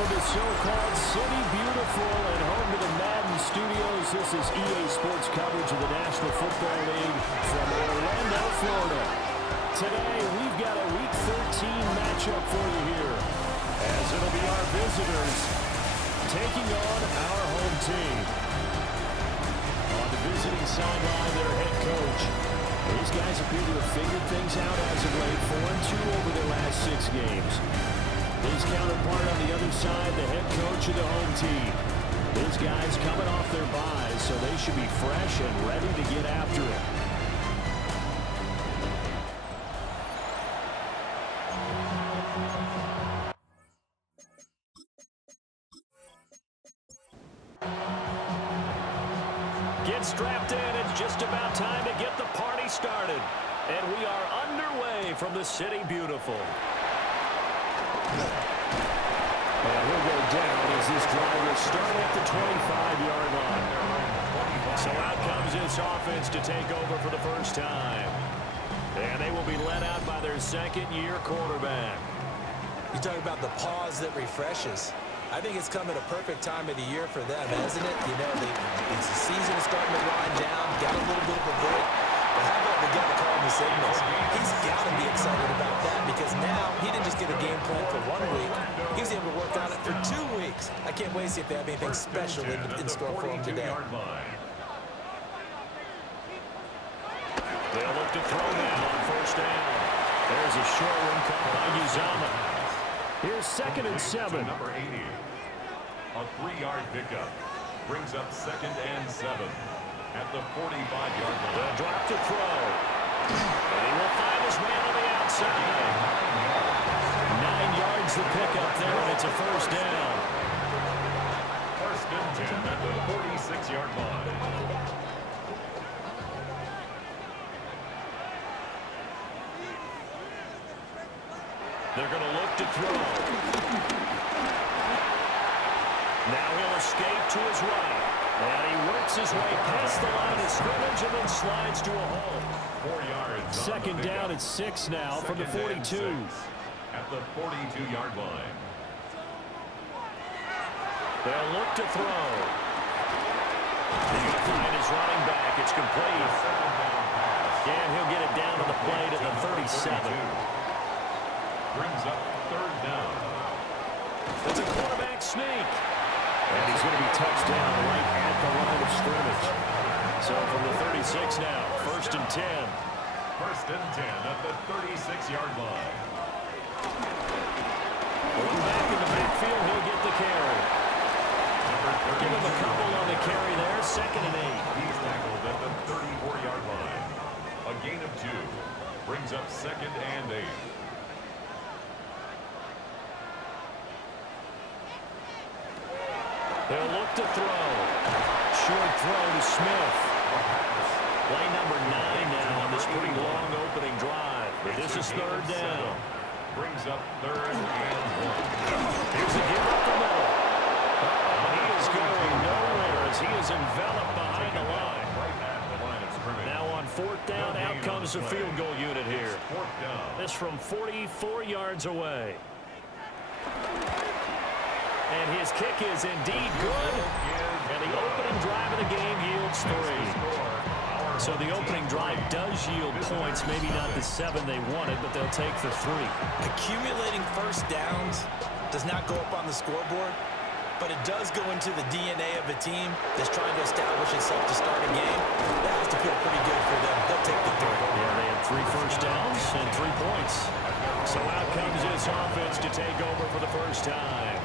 from the so-called City Beautiful and home to the Madden studios. This is EA Sports coverage of the National Football League from Orlando, Florida. Today, we've got a Week 13 matchup for you here, as it'll be our visitors taking on our home team. On the visiting sideline, their head coach. These guys appear to have figured things out as of late, 4-2 over their last 6 games. His counterpart on the other side, the head coach of the home team. These guys coming off their byes, so they should be fresh and ready to get after it. Get strapped in. It's just about time to get the party started. And we are underway from the City Beautiful. And he'll go down as this drive will start at the 25-yard line. So out comes this offense to take over for the first time. And they will be led out by their second-year quarterback. You talk about the pause that refreshes. I think it's come at a perfect time of the year for them, hasn't it? You know, the season is starting to wind down, got a little bit of a break. But how about the guy calling the signals? He's got to be excited about that because now he didn't just get a game plan for 1 week. He was able to work on it for 2 weeks. I can't wait to see if they have anything special in store for him today. They'll look to throw now on first down. There's a short one caught by Uzama. Here's 2nd and 7. Number 80, a 3-yard pickup brings up 2nd and 7 at the 45-yard line. The drop to throw. And he will find his man on the outside. 9 yards the pickup there, and it's a first down. 1st and 10 at the 46-yard line. They're going to look to throw. Now he'll escape to his right. And he works his way past the line of scrimmage and then slides to a hole. 4 yards. 2nd down at 6 now from the 42. At the 42-yard line. They'll look to throw. He's going to find his running back. It's complete. And he'll get it down to the plate at the 37. Brings up 3rd down. It's a quarterback sneak. And he's going to be touched down right at the line of scrimmage. So from the 36 now, 1st and 10. 1st and 10 at the 36-yard line. Going back in the backfield, he'll get the carry. Give him a couple on the carry there, 2nd and 8. He's tackled at the 34-yard line. A gain of 2. Brings up 2nd and 8. They'll look to throw. Short throw to Smith. Play number 9 now on this pretty long opening drive. But this is 3rd down. Brings up 3rd and 1. Here's a give up the middle. He is going nowhere as he is enveloped behind the line. Right at the line of scrimmage. Now on 4th down, out comes the field goal unit here. 4th down. This from 44 yards away. And his kick is indeed good. And the opening drive of the game yields 3. So the opening drive does yield points, maybe not the 7 they wanted, but they'll take the 3. Accumulating first downs does not go up on the scoreboard, but it does go into the DNA of a team that's trying to establish itself to start a game. That has to feel pretty good for them. They'll take the 3. Yeah, they had 3 first downs and 3 points. So out comes this offense to take over for the first time.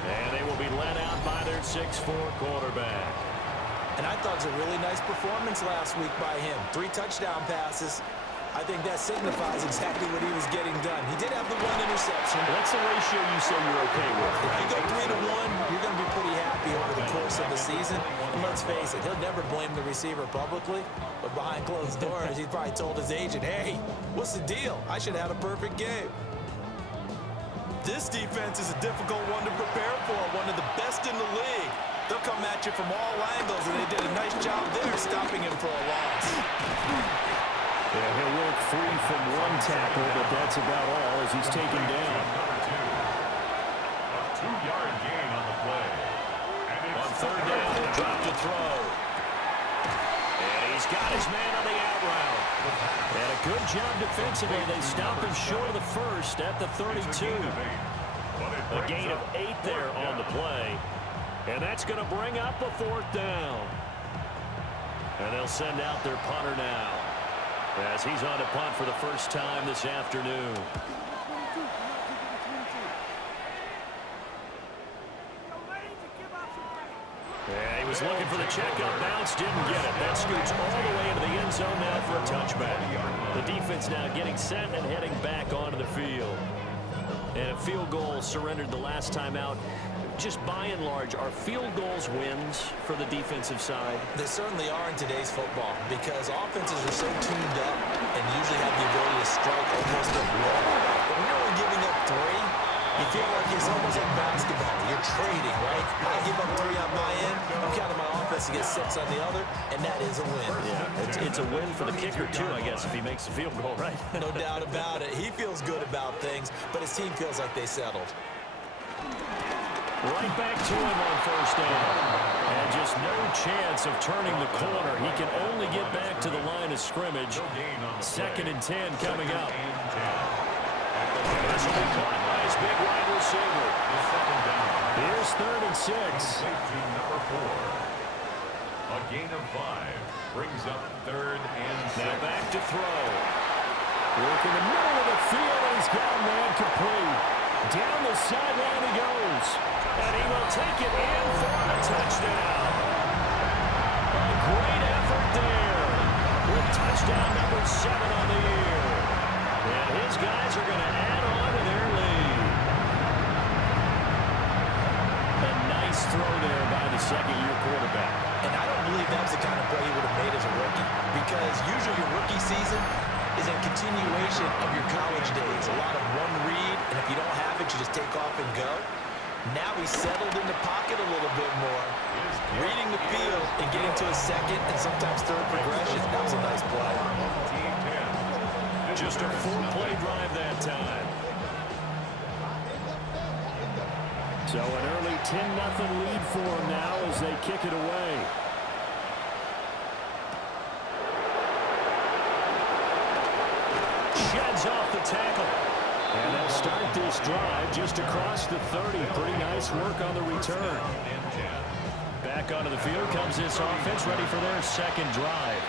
And they will be led out by their 6'4 quarterback. And I thought it was a really nice performance last week by him. 3 touchdown passes. I think that signifies exactly what he was getting done. He did have the 1 interception. What's the ratio you say you're okay with? If you go 3-to-1, you're going to be pretty happy over the course of the season. And let's face it, he'll never blame the receiver publicly. But behind closed doors, he's probably told his agent, hey, what's the deal? I should have had a perfect game. This defense is a difficult one to prepare for, one of the best in the league. They'll come at you from all angles, and they did a nice job there stopping him for a loss. Yeah, he'll work free from 1 tackle, but that's about all as he's taken down. A 2-yard Drop to throw. And he's got his man on the out route. And a good job defensively. They stop him short of the first at the 32. A gain of 8 there on the play. And that's going to bring up a 4th down. And they'll send out their punter now, as he's on to punt for the first time this afternoon. Yeah, he was looking for the checkup bounce, didn't get it. That scoots all the way into the end zone now for a touchback. The defense now getting set and heading back onto the field. And a field goal surrendered the last time out. Just by and large, are field goals wins for the defensive side? They certainly are in today's football because offenses are so tuned up and usually have the ability to strike almost at will. But when you're only giving up 3, you feel like it's almost like basketball. You're trading, right? I give up 3 on my end. I'm counting my offense to get 6 on the other, and that is a win. Yeah, it's a win for the kicker, too, I guess, if he makes the field goal, right? No doubt about it. He feels good about things, but his team feels like they settled. Right back to him on first down. And just no chance of turning the corner. He can only get back to the line of scrimmage. 2nd and 10 coming up. This will be caught by his big wide receiver. Here's 3rd and 6. Number 4. A gain of 5 brings up 3rd and 6. Now back to throw. Work in the middle of the field, and he's got a man complete. Down the sideline he goes. And he will take it in for a touchdown. A great effort there. With touchdown number 7 on the year. And his guys are going to add on to their lead. A nice throw there by the second-year quarterback. And I don't believe that was the kind of play he would have made as a rookie. Because usually your rookie season is a continuation of your college days. A lot of one read, and if you don't have it, you just take off and go. Now he's settled in the pocket a little bit more, reading the field and getting to his 2nd and sometimes 3rd progression. That was a nice play. Just a 4-play drive that time. So an early 10-0 lead for him now as they kick it away. Sheds off the tackle. And they'll start this drive just across the 30. Pretty nice work on the return. Back onto the field comes this offense, ready for their 2nd drive.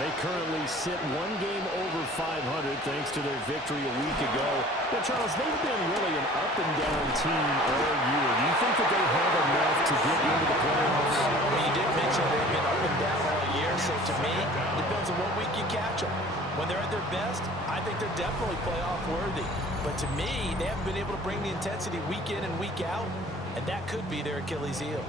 They currently sit 1 game over 500 thanks to their victory a week ago. But Charles, they've been really an up-and-down team all year. Do you think that they have enough to get into the playoffs? Well, you did mention they've been up and down all year, so to me, it depends on what week you catch them. When they're at their best, I think they're definitely playoff worthy. But to me, they haven't been able to bring the intensity week in and week out, and that could be their Achilles heel.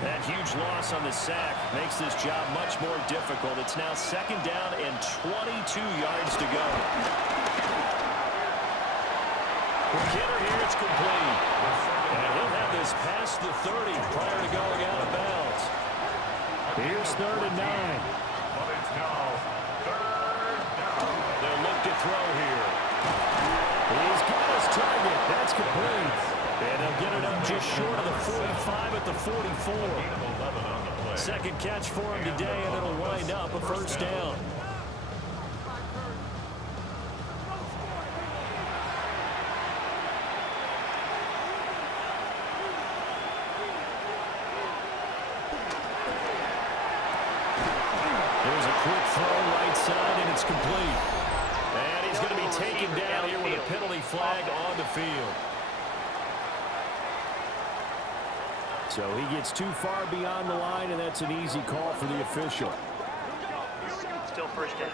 That huge loss on the sack makes this job much more difficult. It's now 2nd down and 22 yards to go. For Kidder here, it's complete. And he'll have this past the 30 prior to going out of bounds. Here's 3rd and 9. But it's now 3rd down. They'll look to throw here. He's got his target. That's complete. And they'll get it up just short of the 45 at the 44. 2nd catch for him today, and it'll wind up a 1st down. There's a quick throw right side, and it's complete. And he's going to be taken down here with a penalty flag on the field. So he gets too far beyond the line, and that's an easy call for the official. Still 1st down.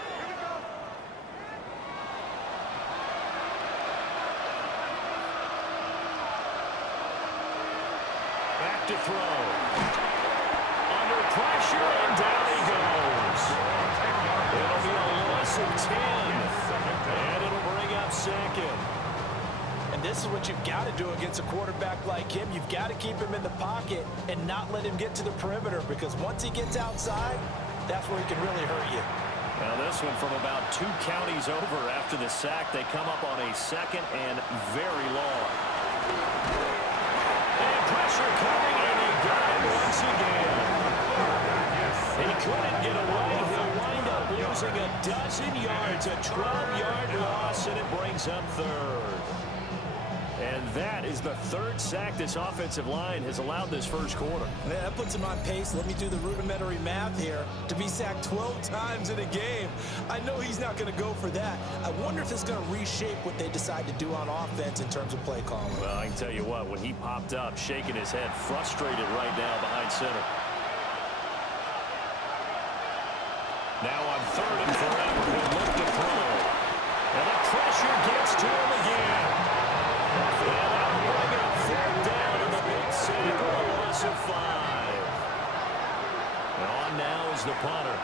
Back to throw. Under pressure, and down he goes. It'll be a loss of 10. And it'll bring up 2nd. And this is what you've got to do against a quarterback like him. You've got to keep him in the pocket and not let him get to the perimeter, because once he gets outside, that's where he can really hurt you. Now this one from about 2 counties over after the sack. They come up on a 2nd and very long. And pressure coming, and they got him once again. He couldn't get away. He'll wind up losing a dozen yards, a 12-yard loss, and it brings up 3rd. And that is the 3rd sack this offensive line has allowed this first quarter. Man, that puts him on pace. Let me do the rudimentary math here. To be sacked 12 times in a game, I know he's not going to go for that. I wonder if it's going to reshape what they decide to do on offense in terms of play calling. Well, I can tell you what, when he popped up, shaking his head, frustrated right now behind center. Now on 3rd and forever, he'll look to throw. And the pressure gets to him again. And that'll bring up 4th down in the big sack, a loss of 5. And on now is the punter,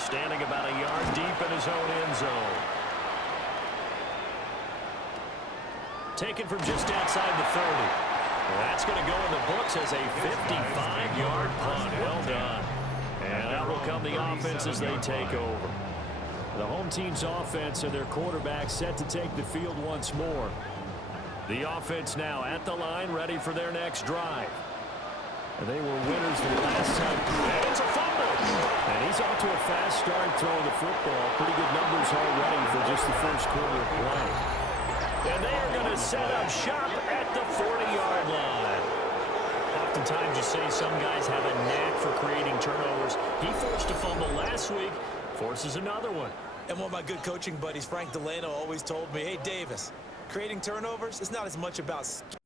standing about a yard deep in his own end zone. Taken from just outside the 30. Well, that's going to go in the books as a 55-yard punt. Well done. And out will come the offense as they take over. The home team's offense and their quarterback set to take the field once more. The offense now at the line, ready for their next drive. And they were winners the last time. And it's a fumble. And he's off to a fast start throwing the football. Pretty good numbers already for just the first quarter of play. And they are going to set up shop at the 40-yard line. Oftentimes you say some guys have a knack for creating turnovers. He forced a fumble last week, forces another one. And one of my good coaching buddies, Frank Delano, always told me, hey, Davis, creating turnovers is not as much about skill.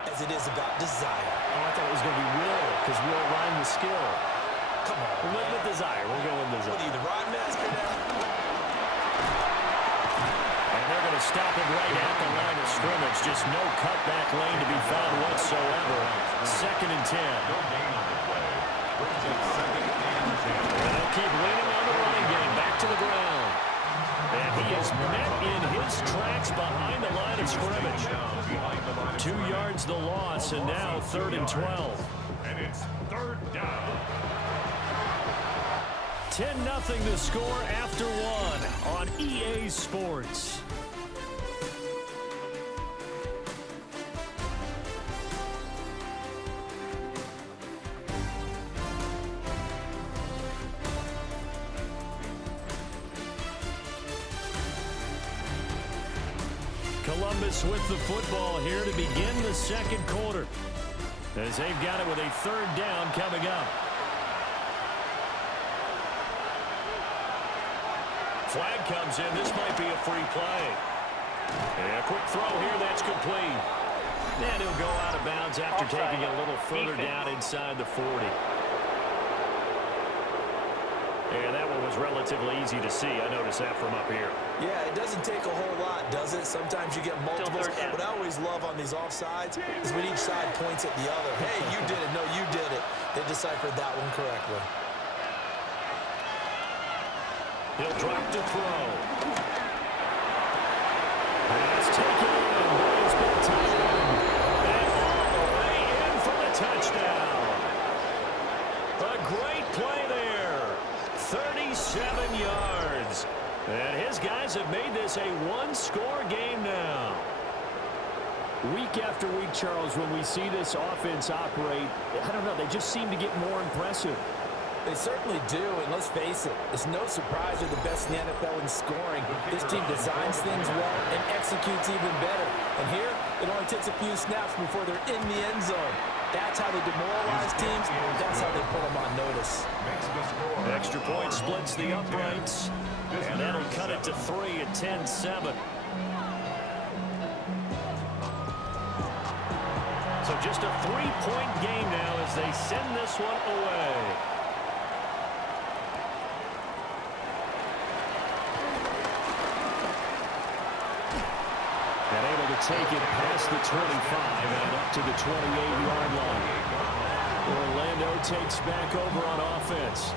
As it is about desire. Oh, I thought it was going to be will, because we'll rhyme with skill. Come on, We'll live with desire. We'll go with desire. What are you, the rhyme master now? And they're going to stop it right at the line of scrimmage. Just no cutback lane to be found whatsoever. 2nd and 10. No gain on the play. Brings up 2nd and 10. And they'll keep leaning on the running game. Back to the ground. And he is met in his tracks behind the line of scrimmage. 2 yards the loss, and now 3rd and 12. And it's 3rd down. 10-0 the score after 1 on EA Sports. Columbus with the football here to begin the 2nd quarter, as they've got it with a 3rd down coming up. Flag comes in. This might be a free play. And a quick throw here. That's complete. And he'll go out of bounds after taking a little further down inside the 40. And that one was relatively easy to see. I noticed that from up here. Yeah, it doesn't take a whole lot, does it? Sometimes you get multiples. What I always love on these offsides is when each side points at the other. Hey, you did it. No, you did it. They deciphered that one correctly. He'll drop to throw. And it's taken in. It's been tied in. And all the way in for the touchdown. A great play there. 37 yards. And his guys have made this a one-score game now. Week after week, Charles, when we see this offense operate, I don't know, they just seem to get more impressive. They certainly do, and let's face it, it's no surprise they're the best in the NFL in scoring. This team designs things well and executes even better. And here, it only takes a few snaps before they're in the end zone. That's how they demoralize teams. That's how they put them on notice. Extra point splits the uprights, and that'll cut it to 3 at 10-7. So just a 3-point game now as they send this one away. take it past the 25 and up to the 28-yard line. Orlando takes back over on offense.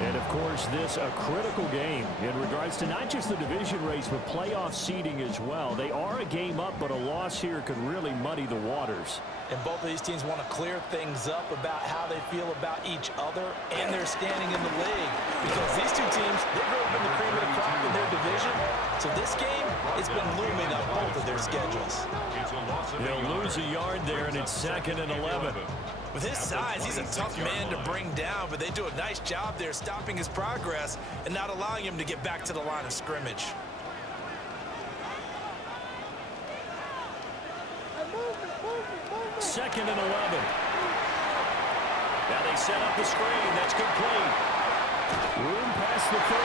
And, of course, this a critical game in regards to not just the division race, but playoff seeding as well. They are a game up, but a loss here could really muddy the waters. And both of these teams want to clear things up about how they feel about each other and their standing in the league. Because these two teams, they've really been the cream of the crop in their division. So this game, it's been looming on both of their schedules. They'll lose a yard there, and it's 2nd and 11. With his size, he's a tough man to bring down, but they do a nice job there stopping his progress and not allowing him to get back to the line of scrimmage. Second and 11. Now they set up the screen. That's complete. Room past the 35.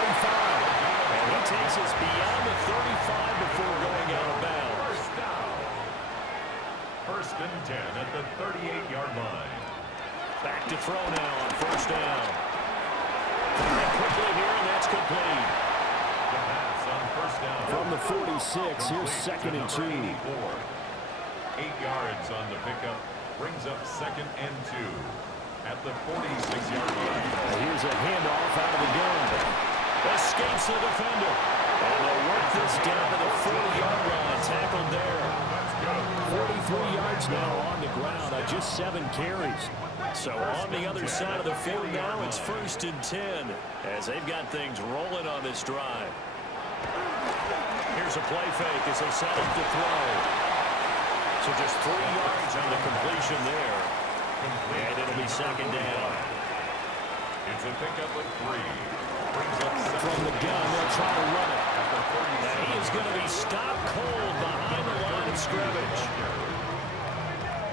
And he takes us beyond the 35 before going out of bounds. First and 10 at the 38-yard line. Back to throw now on first down. And quickly here, and that's complete. The pass on first down. From the 46, here's 2nd and 2. 8 yards on the pickup. Brings up 2nd and 2 at the 46-yard line. Here's a handoff out of the gun. Escapes the defender. And they'll work this down to the 40-yard line. Tackled there. 43 yards now on the ground on just 7 carries. So on the other side of the field now, it's 1st and 10 as they've got things rolling on this drive. Here's a play fake as they set up to throw. So just 3 yards on the completion there. And it'll be 2nd down. It's a pickup of 3. Brings up From the gun, they'll try to run it. And he is going to be stopped cold behind the line of scrimmage.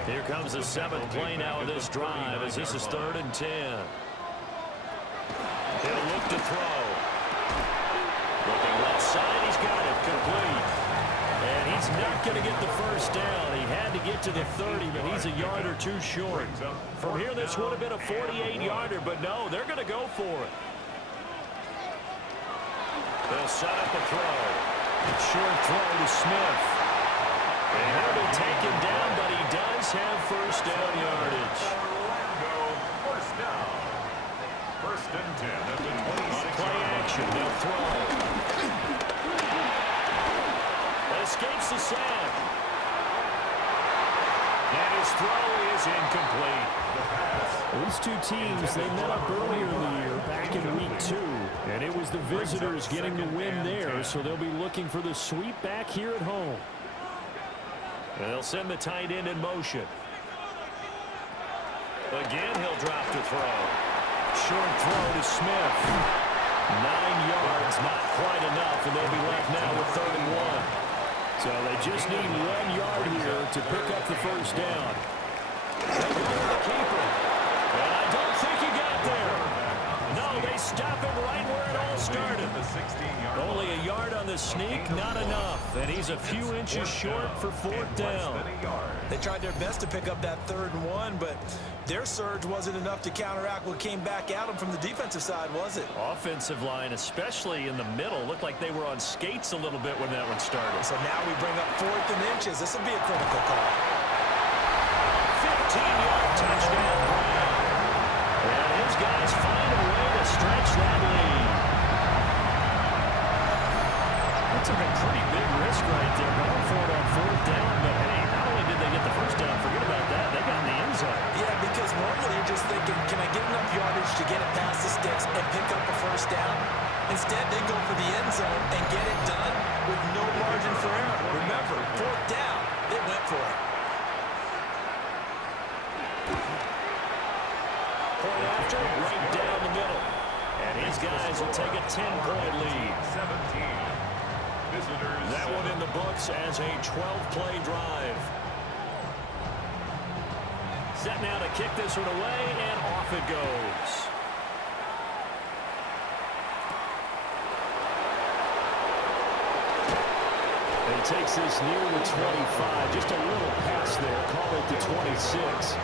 Here comes the 7th play now of this drive as this is 3rd and 10. He'll look to throw. Looking left side, he's got it complete. And he's not going to get the first down. He had to get to the 30, but he's a yard or 2 short. From here, this would have been a 48-yarder, but no, they're going to go for it. They'll set up a throw. Short throw to Smith. And he'll be taken down, but he does have first down yardage. Orlando, first down. 1st and 10 at the 26. Play action, they'll throw. Escapes the sack. And his throw is incomplete. These two teams, they met up earlier in the year, back in week 2. And it was the visitors getting the win there, so they'll be looking for the sweep back here at home. And they'll send the tight end in motion. Again, he'll drop to throw. Short throw to Smith. 9 yards, not quite enough, and they'll be left now with 3rd and 1. So they just need 1 yard here to pick up the first down. They'll go to the keeper. And I don't think he got there. No, they stop him right where it all started. Only a yard on the sneak, not enough. And he's a few inches short for 4th down. They tried their best to pick up that 3rd and 1, but their surge wasn't enough to counteract what came back at them from the defensive side, was it? Offensive line, especially in the middle, looked like they were on skates a little bit when that one started. So now we bring up 4th and inches. This will be a critical call. 15-yard touchdown. And his guys find a way to stretch that lead. That took a pretty big risk right there, going for it on 4th down. But hey, not only did they get the first down, forget about that, they got in the end zone. Yeah, because normally you're just thinking, can I get enough yardage to get it past the sticks and pick up a first down? Instead, they go for the end zone and get it done with no margin for error. Remember, 4th down, they went for it. Point after, right down the middle. And his guys will take a 10-point lead. 17. Visitors. That one in the books as a 12-play drive. Set now to kick this one away, and off it goes. And he takes this near the 25. Just a little pass there. Call it the 26.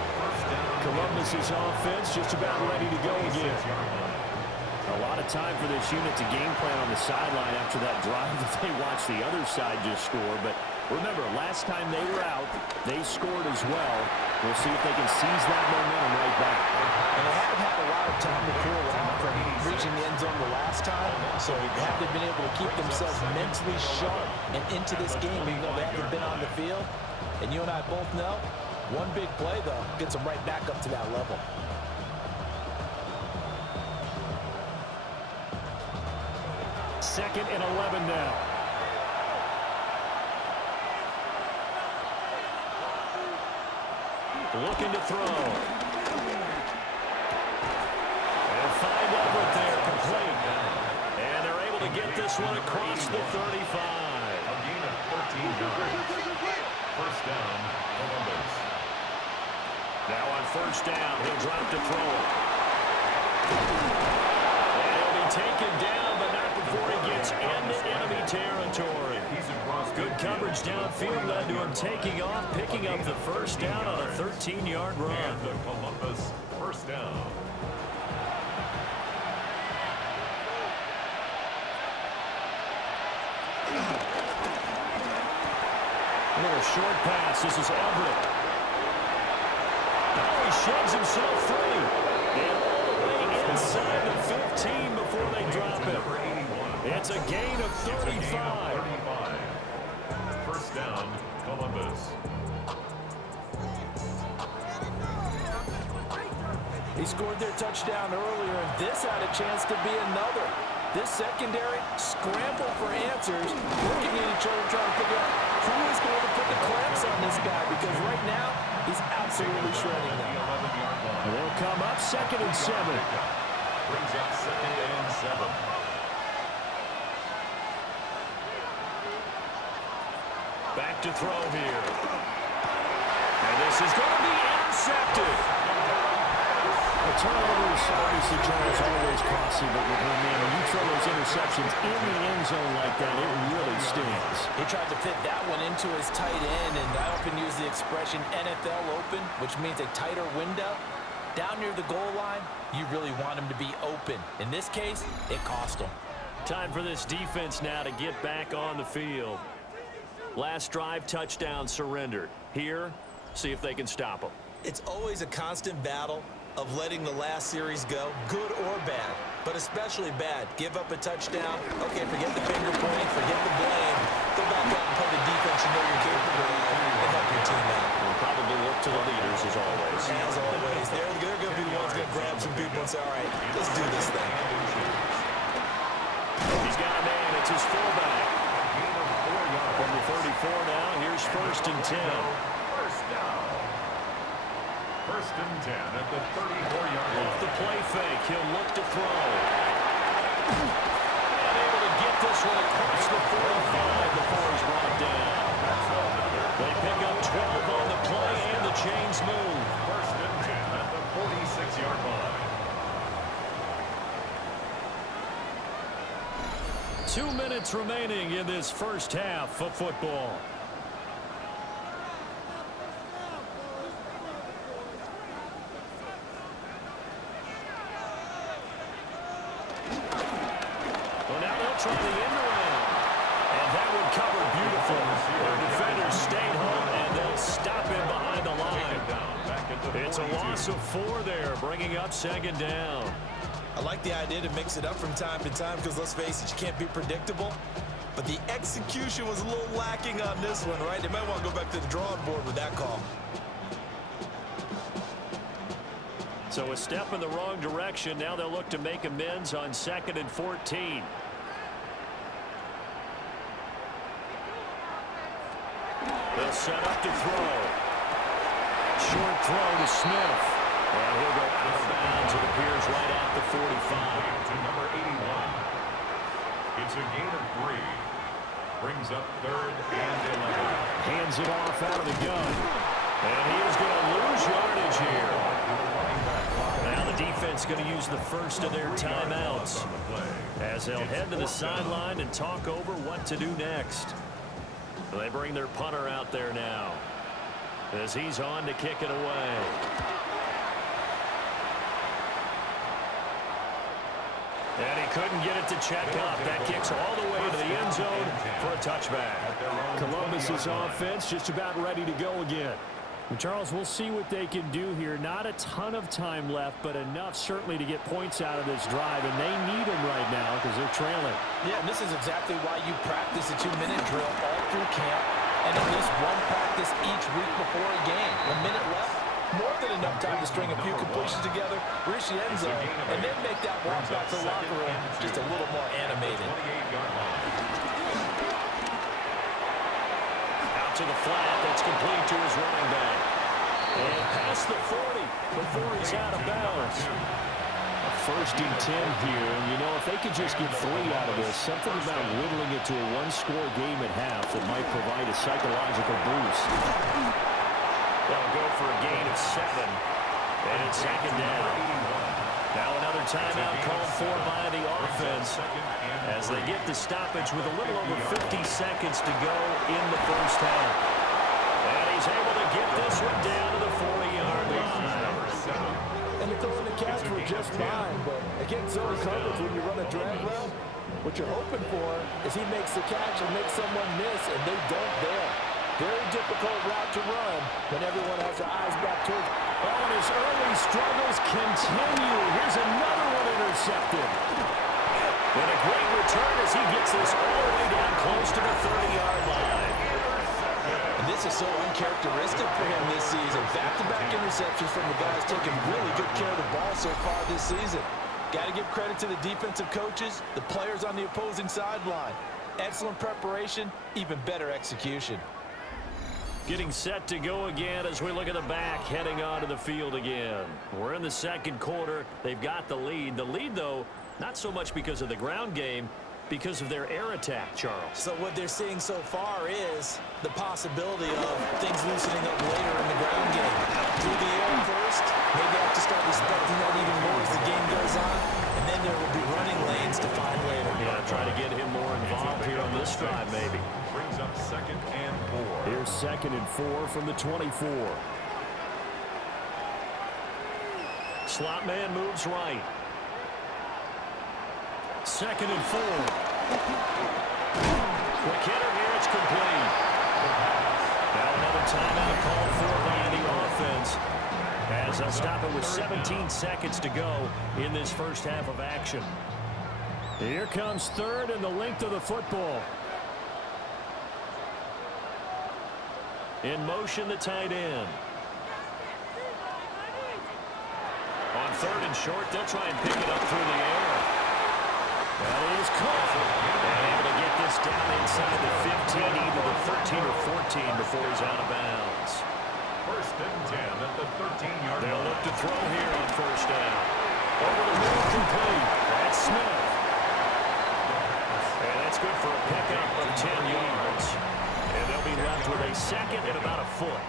Columbus's offense just about ready to go again. A lot of time for this unit to game plan on the sideline after that drive that they watched the other side just score. But Remember, last time they were out, they scored as well. We'll see if they can seize that momentum right back. And they haven't had a lot of time to cool off from reaching the end zone the last time, so haven't been able to keep themselves mentally sharp and into this game, even though they haven't been on the field. And you and I both know, one big play, though, gets them right back up to that level. Second and 11 now. Looking to throw. And find Everett there, complete. And they're able to get this one across the 35. A gain of 13 yards. First down, Columbus. Now on first down, he'll drop to throw it. And he'll be taken down, but not before he gets into enemy territory. Good coverage downfield led to him taking off, picking up the first down on a 13-yard run. And the Columbus first down. A little short pass. This is Everett. Oh, he sheds himself free. And all the way inside the 15 before they drop it. It's a gain of 35. First down, Columbus. He scored their touchdown earlier, and this had a chance to be another. This secondary scrambled for answers, looking at each other, trying to figure out who is going to put the clamps on this guy, because right now, he's absolutely shredding them. They'll come up second and 7. Brings up second and 7. Back to throw here. And this is going to be intercepted. The turnovers, obviously, Charles, always costly, but with him in, when you throw those interceptions in the end zone like that, it really stings. He tried to fit that one into his tight end, and I often use the expression NFL open, which means a tighter window. Down near the goal line, you really want him to be open. In this case, it cost him. Time for this defense now to get back on the field. Last drive, touchdown surrendered. Here, see if they can stop them. It's always a constant battle of letting the last series go, good or bad, but especially bad. Give up a touchdown. Okay, forget the finger point, forget the blame. Go back out and play the defense you know you're capable of and help your team out. We'll probably look to the leaders as always. As always. They're going to be the ones going to grab some people and say, all right, let's do this thing. He's got a man. It's his fullback. From the 34 now, here's first and 10. First down. First and 10 at the 34-yard line. Off the play fake, he'll look to throw. And able to get this one across the 45 before he's brought down. They pick up 12 on the play, and the chains move. First and 10 at the 46-yard line. 2 minutes remaining in this first half of football. Well, now they'll try the end around. And that would cover beautifully. Their defenders stayed home, and they'll stop him behind the line. It's a loss of 4 there, bringing up second down. I like the idea to mix it up from time to time because, let's face it, you can't be predictable. But the execution was a little lacking on this one, right? They might want to go back to the drawing board with that call. So a step in the wrong direction. Now they'll look to make amends on 2nd and 14. They'll set up to throw. Short throw to Smith. And he'll go out of bounds. It appears right at the 45. To number 81. It's a gain of 3. Brings up 3rd and 11. Hands it off out of the gun. And he is going to lose yardage here. Now the defense going to use the first of their timeouts as they'll head to the sideline and talk over what to do next. They bring their punter out there now as he's on to kick it away. And he couldn't get it to check up. That kicks all the way to the end zone for a touchback. Columbus's offense just about ready to go again. Well, Charles, we'll see what they can do here. Not a ton of time left, but enough certainly to get points out of this drive, and they need them right now because they're trailing. Yeah, and this is exactly why you practice a 2-minute drill all through camp and at least one practice each week before a game. 1 minute left, more than enough time to string a few completions together, reach the end zone, and then make that walk back to the locker room just a little more animated. Out to the flat, that's complete to his running back. And past the 40 before he's out of bounds. A 1st and 10 here. And, you know, if they could just get 3 out of this, something about whittling it to a 1-score game at half that might provide a psychological boost. They'll go for a gain of 7. And it's 2nd down. Now another timeout called for by the offense as they get the stoppage with a little over 50 seconds to go in the first half. And he's able to get this one down to the 40-yard line. And the throw in the catch were just fine, but against zone coverage when you run a drag route, what you're hoping for is he makes the catch and makes someone miss, and they don't there. Very difficult route to run when everyone has their eyes back towards. Oh, and his early struggles continue. Here's another one intercepted. And a great return as he gets this all the way down close to the 30-yard line. And this is so uncharacteristic for him this season. Back-to-back interceptions from the guys taking really good care of the ball so far this season. Got to give credit to the defensive coaches, the players on the opposing sideline. Excellent preparation, even better execution. Getting set to go again as we look at the back, heading onto the field again. We're in the 2nd quarter. They've got the lead. The lead, though, not so much because of the ground game, because of their air attack, Charles. So what they're seeing so far is the possibility of things loosening up later in the ground game. Through the air first, maybe have to start respecting that even more as the game goes on, and then there will be running lanes to find later. Yeah, try to get him more involved here on this drive, maybe. Brings up 2nd and 4. Here's 2nd and 4 from the 24. Slot man moves right. 2nd and 4. Quick hitter here, it's complete. Now another timeout called for by the offense as they'll stop it with 17 seconds to go in this first half of action. Here comes 3rd and the length of the football. In motion, the tight end. On 3rd and short, they'll try and pick it up through the air. That is caught. And able to get this down inside the 15, either the 13 or 14 before he's out of bounds. 1st and 10 at the 13-yard line. They'll look to throw here on 1st down. Over the middle, complete. That's Smith. And that's good for a pickup of 10 yards. And they'll be left with a 2nd and about a foot.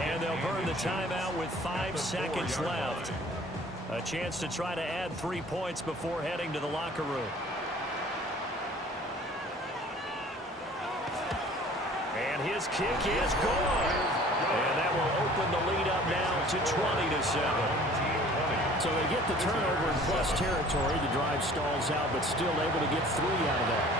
And they'll burn the timeout with 5 seconds left. A chance to try to add 3 points before heading to the locker room. And his kick is gone. And that will open the lead up now to 20-7. So they get the turnover in plus territory. The drive stalls out, but still able to get 3 out of that.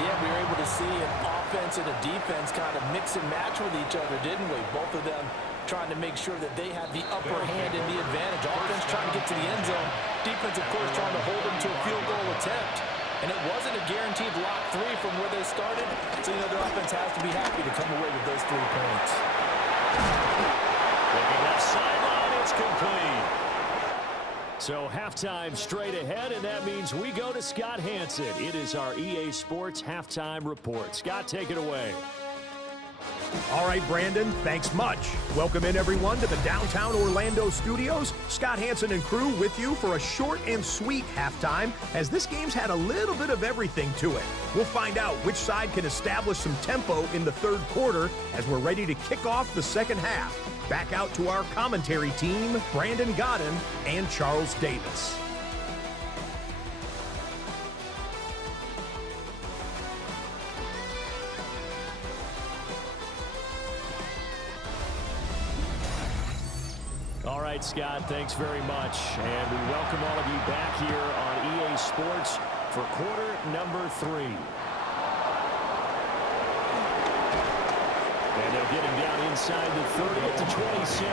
Yeah, we were able to see an offense and a defense kind of mix and match with each other, didn't we? Both of them trying to make sure that they had the upper hand and the advantage. Offense trying to get to the end zone. Defense, of course, trying to hold them to a field goal attempt. And it wasn't a guaranteed lock 3 from where they started. So, you know, their offense has to be happy to come away with those 3 points. Looking left sideline, it's complete. So halftime straight ahead, and that means we go to Scott Hansen. It is our EA Sports Halftime Report. Scott, take it away. All right, Brandon, thanks much. Welcome in, everyone, to the downtown Orlando studios. Scott Hansen and crew with you for a short and sweet halftime, as this game's had a little bit of everything to it. We'll find out which side can establish some tempo in the 3rd quarter as we're ready to kick off the 2nd half. Back out to our commentary team, Brandon Godden and Charles Davis. right, Scott, thanks very much. And we welcome all of you back here on EA Sports for quarter number 3. And they'll get him down inside the 30 at the 27.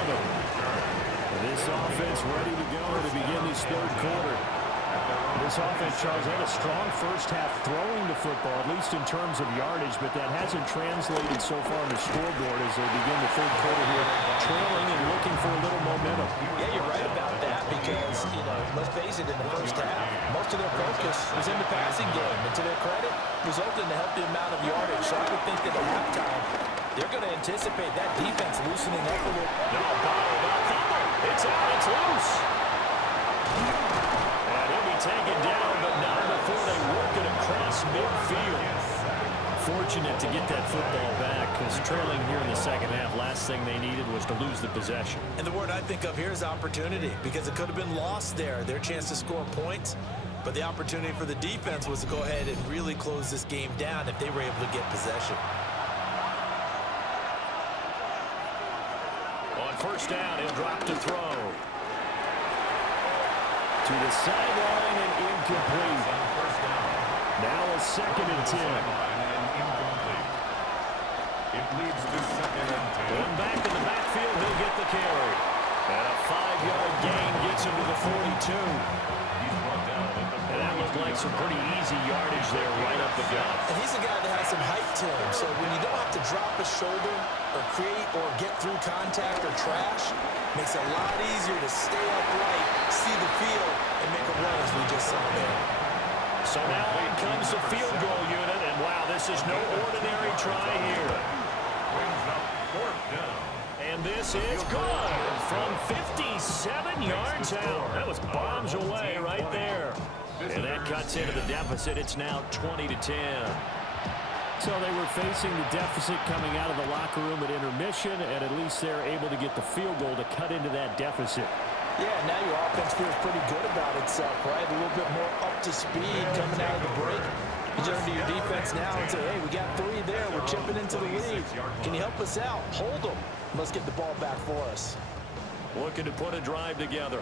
And this offense ready to go to begin this third quarter. This offense, Charles, had a strong first half throwing the football, at least in terms of yardage, but that hasn't translated so far on the scoreboard as they begin the third quarter here, trailing and looking for a little momentum. Yeah, you're right about that because, let's face it, in the first half, most of their focus was in the passing game. And to their credit, resulted in a healthy amount of yardage. So I would think that at halftime, they're going to anticipate that defense loosening up a little. No, bottled up. It's out. It's loose. And he'll be taken down, but not before they work it across midfield. Fortunate to get that football back because trailing here in the second half, last thing they needed was to lose the possession. And the word I think of here is opportunity because it could have been lost there. Their chance to score points, but the opportunity for the defense was to go ahead and really close this game down if they were able to get possession. On first down, he'll drop to throw. To the sideline and incomplete. Now a 2nd and 10. It leads to 2nd and 10. And back in the backfield, he'll get the carry. And a 5-yard gain gets him to the 42. He's brought down at the 42. And that looked like some pretty easy yardage there right up the gut. And he's a guy that has some height to him, so when you don't have to drop a shoulder or create or get through contact or trash, makes it a lot easier to stay upright, see the field, and make a run as we just saw there. So now in comes the field goal unit, and wow, this is no ordinary try here. Brings up 4th down. And this is good from 57 yards out. That was bombs away right there. And that cuts into the deficit. It's now 20-10. So they were facing the deficit coming out of the locker room at intermission, and at least they're able to get the field goal to cut into that deficit. Yeah, now your offense feels pretty good about itself, right? A little bit more up to speed coming out of the break. You turn to your defense now and say, hey, we got 3 there. We're chipping into the lead. Can you help us out? Hold them. Let's get the ball back for us. Looking to put a drive together.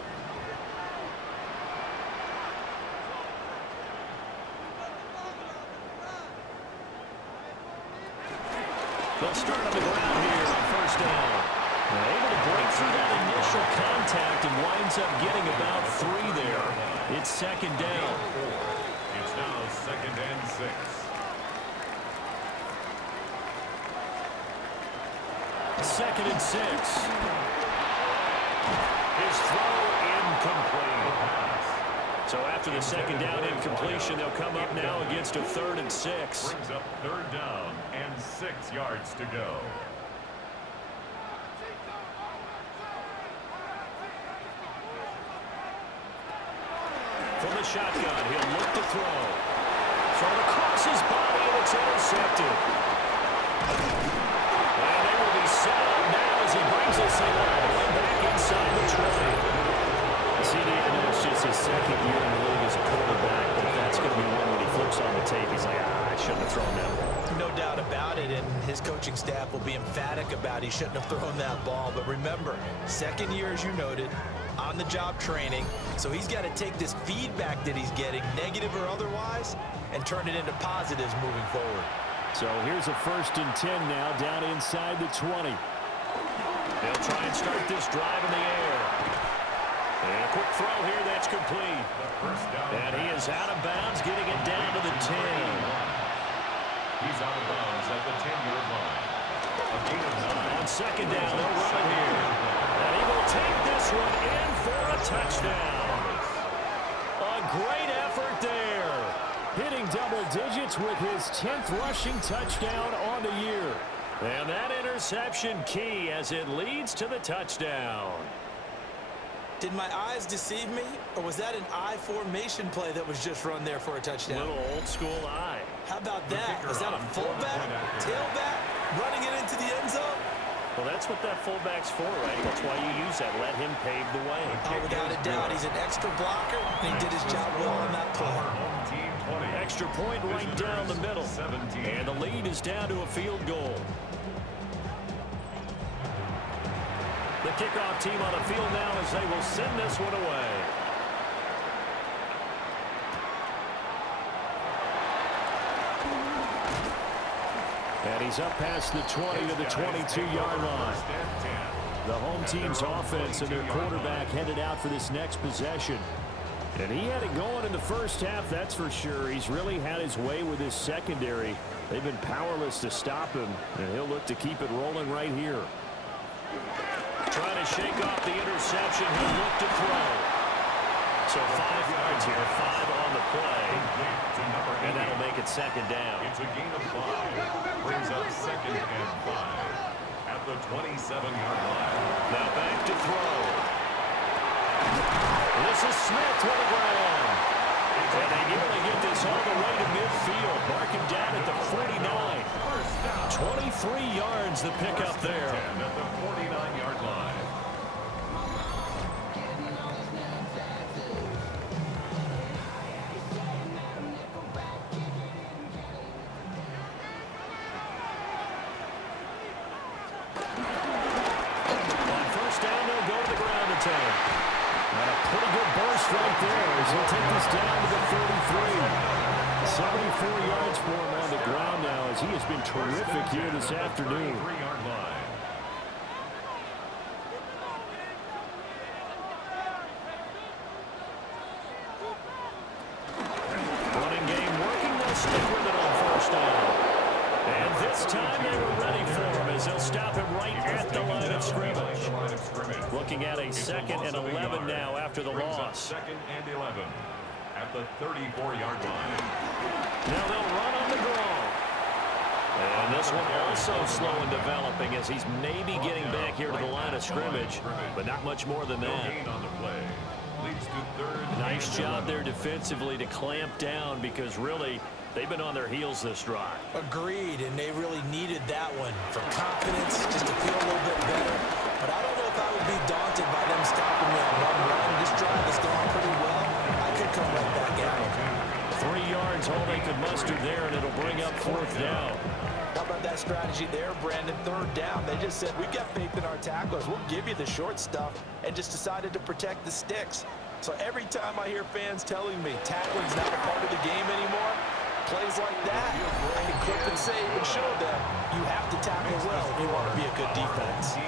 They'll start on the ground here on first down. They're able to break through that initial contact and winds up getting about 3 there. It's 2nd down. It's now 2nd and 6. Second and 6. His throw incomplete. So after the 2nd down incompletion, they'll come up now against a 3rd and 6. Brings up 3rd down and 6 yards to go. From the shotgun, he'll look to throw. Thrown across his body, and it's intercepted. And they will be set up now as he brings us in all the way back inside the 20. CD, I know it's just his 2nd year in the league as a quarterback, but that's going to be one when he flips on the tape. He's like, I shouldn't have thrown that ball. No doubt about it, and his coaching staff will be emphatic about he shouldn't have thrown that ball. But remember, 2nd year, as you noted, on-the-job training, so he's got to take this feedback that he's getting, negative or otherwise, and turn it into positives moving forward. So here's a 1st and 10 now, down inside the 20. They'll try and start this drive in the air. And a quick throw here, that's complete. And he is out of bounds, getting it down to the 10. He's out of bounds at the 10-yard line. A gain of 9. On 2nd down, they'll run it here. And he will take this one in for a touchdown. A great effort there. Hitting double digits with his 10th rushing touchdown on the year. And that interception key as it leads to the touchdown. Did my eyes deceive me, or was that an I formation play that was just run there for a touchdown? Little old school eye. How about that? Is that a fullback, tailback, running it into the end zone? Well, that's what that fullback's for, right? That's why you use that. Let him pave the way. Oh, without a doubt. He's an extra blocker, and he did his job well on that play. Extra point right down the middle. And the lead is down to a field goal. The kickoff team on the field now as they will send this one away. And he's up past the 20 to the 22-yard line. The home team's offense and their quarterback headed out for this next possession. And he had it going in the first half, that's for sure. He's really had his way with his secondary. They've been powerless to stop him, and he'll look to keep it rolling right here. Trying to shake off the interception. He'll look to throw. So 5 yards here, 5 on the play. And that'll make it second down. It's a gain of 5. Brings up second and 5 at the 27-yard line. Now back to throw. This is Smith with the ground. And they nearly get this all the way to midfield. Mark him down at the 49. 23 yards the pickup there. At the 49-yard line. On first down, they'll go to the ground attack. And a pretty good burst right there as he'll take this down to the 33. 74 yards for him on the ground now as he has been terrific here this afternoon. 3-yard line. Running game working. They'll stick with it on first down. And this time they were ready for him as they'll stop him right at the line of scrimmage. Looking at a second and 11 now after the loss. Second and 11 at the 34-yard line. Now they'll run on the draw. And this one also slow in developing as he's maybe getting back here to the line of scrimmage, but not much more than No that. gain on the play. Leads to third. Nice and job 11. there defensively to clamp down because really they've been on their heels this drive. Agreed, and they really needed that one for confidence, just to feel a little bit better. But I don't know if I would be daunted by them stopping me on one run. This drive has gone pretty well. I could come right back out. 3 yards, all they could muster there, and it'll bring up fourth down. How about that strategy there, Brandon? Third down, they just said, we've got faith in our tacklers. We'll give you the short stuff, and just decided to protect the sticks. So every time I hear fans telling me tackling's not a part of the game anymore, plays like that, I can clip and save and show them you have to tackle well if you want to be a good defense.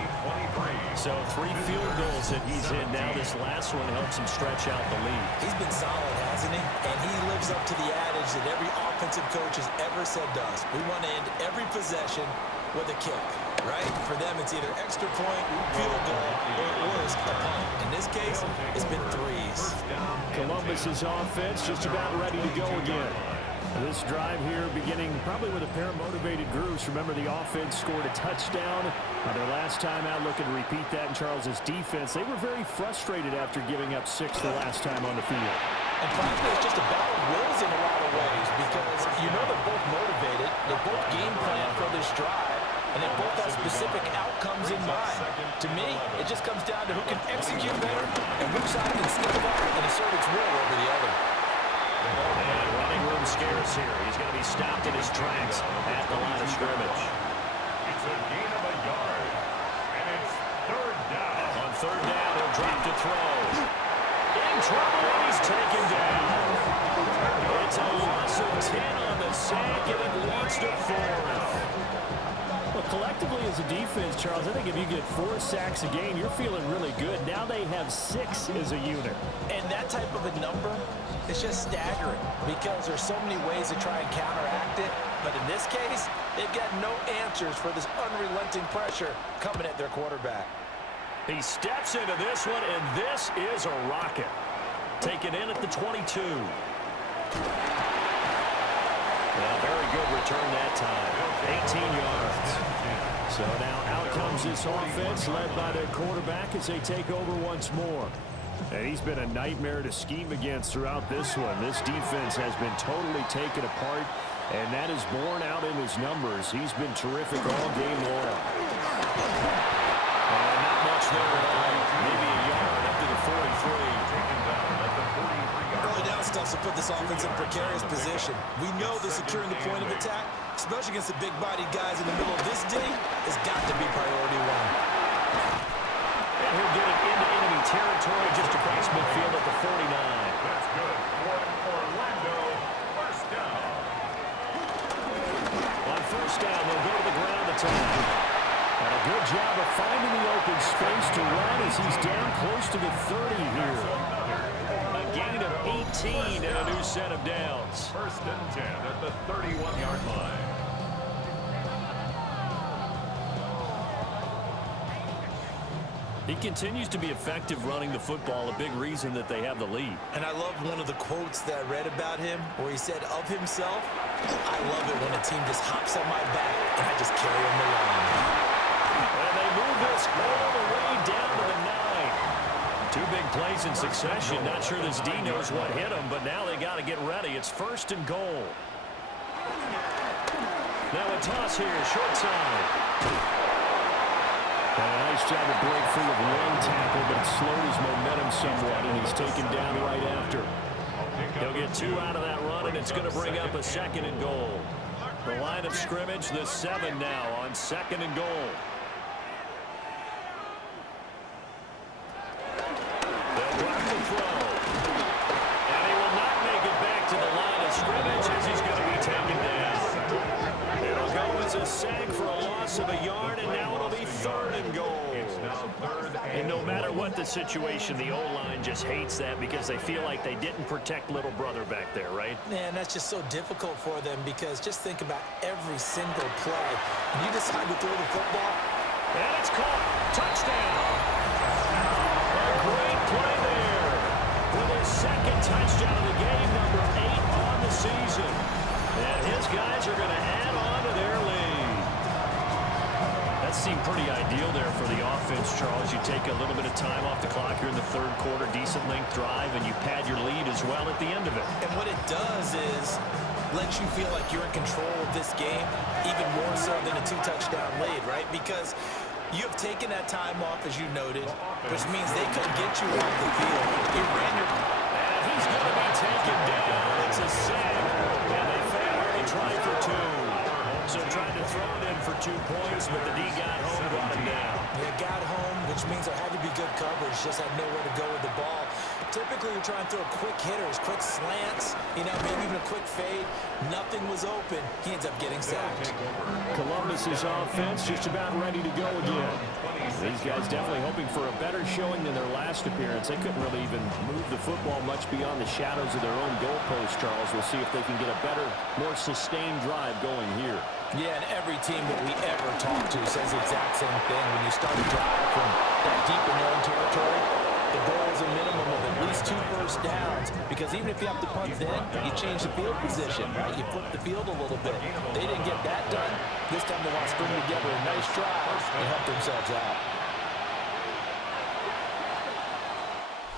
So 3 field goals that he's in now. This last one helps him stretch out the lead. He's been solid, hasn't he? And he lives up to the adage that every offensive coach has ever said to us. We want to end every possession with a kick, right? For them, it's either extra point, field goal, or at worst, a punt. In this case, it's been threes. Columbus's offense just about ready to go again. This drive here beginning probably with a pair of motivated groups. Remember, the offense scored a touchdown their last time out. Looking to repeat that in Charles's defense. They were very frustrated after giving up 6 the last time on the field. And frankly, it's just a battle of wills in a lot of ways because you know they're both motivated. They both game plan for this drive, and they both have specific outcomes in mind. To me, it just comes down to who can execute better and which side can step up and assert its will over the other. And running room scarce here. He's going to be stopped in his tracks at the line of scrimmage. It's a gain of a yard, and it's third down. On third down, he'll drop to throw. In trouble, and he's taken down. It's a loss of 10 on the sack, and it leads to 4th. Well, collectively as a defense, Charles, I think if you get 4 sacks a game, you're feeling really good. Now they have 6 as a unit. And that type of a number is just staggering because there's so many ways to try and counteract it. But in this case, they've got no answers for this unrelenting pressure coming at their quarterback. He steps into this one, and this is a rocket. Taken in at the 22. Well, very good return that time. 18 yards. So now out comes this offense led by their quarterback as they take over once more. And he's been a nightmare to scheme against throughout this one. This defense has been totally taken apart, and that is borne out in his numbers. He's been terrific all game long. And not much there at all. Maybe a yard up to the 43. Early down stuff to put this offense in a precarious position. We know that securing the point of attack, especially against the big-bodied guys in the middle of this D, has got to be priority 1. and he'll get it into enemy territory just across midfield at the 49. That's good for Orlando. First down. On first down, they'll go to the ground attack. And a good job of finding the open space to run as he's down close to the 30 here. A gain of 18 and a new set of downs. First and 10 at the 31-yard line. He continues to be effective running the football, a big reason that they have the lead. And I love one of the quotes that I read about him where he said of himself, I love it when a team just hops on my back and I just carry them along. And they move this all the way down to the 9. Two big plays in succession. Not sure this D knows what hit him, but now they got to get ready. It's first and goal. Now a toss here, short side. And a nice job to break free of one tackle, but it slowed his momentum somewhat, and he's taken down right after. He'll get 2 out of that run, and it's going to bring up a second and goal. The line of scrimmage, the 7 now on second and goal. They'll block the throw. And he will not make it back to the line of scrimmage as he's going to be taken down. It'll go as a sack for a loss of a yard, and now it'll be third and goal. And no matter what the situation, the O-line just hates that because they feel like they didn't protect little brother back there, right? Man, that's just so difficult for them because just think about every single play. When you decide to throw the football. And it's caught. Touchdown. A great play there. With his second touchdown of the game, number 8 on the season. And his guys are going to add on to their lead. That seemed pretty ideal there for the offense, Charles. You take a little bit of time off the clock here in the third quarter, decent length drive, and you pad your lead as well at the end of it. And what it does is lets you feel like you're in control of this game, even more so than a 2-touchdown lead, right? Because you have taken that time off, as you noted, which means they couldn't get you off the field. You ran your... And he's going to be taken down. It's a sack, and they failed to try for 2. So trying to throw it in for 2 points, but the D got home, brought him down. Yeah, got home, which means there had to be good coverage, just had nowhere to go with the ball. Typically, you're trying to throw quick hitters, quick slants, you know, maybe even a quick fade. Nothing was open. He ends up getting sacked. Columbus's offense just about ready to go again. These guys definitely hoping for a better showing than their last appearance. They couldn't really even move the football much beyond the shadows of their own goalpost, Charles. We'll see if they can get a better, more sustained drive going here. Yeah, and every team that we ever talk to says the exact same thing. When you start a drive from that deep in their own territory, the goal is a minimum of at least 2 first downs, because even if you have to punt then, you change the field position, right? You flip the field a little bit. They didn't get that done. This time they want to string together a nice drive and help themselves out.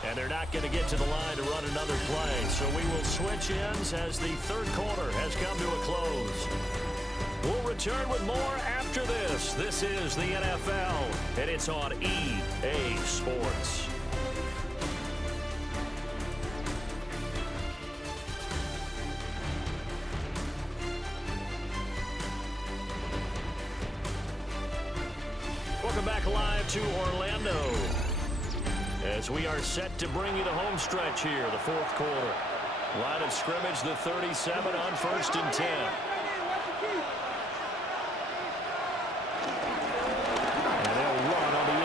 And they're not going to get to the line to run another play, so we will switch ends as the third quarter has come to a close. We'll return with more after this. This is the NFL, and it's on EA Sports. Welcome back live to Orlando as we are set to bring you the home stretch here, the fourth quarter. Line of scrimmage, the 37 on first and 10.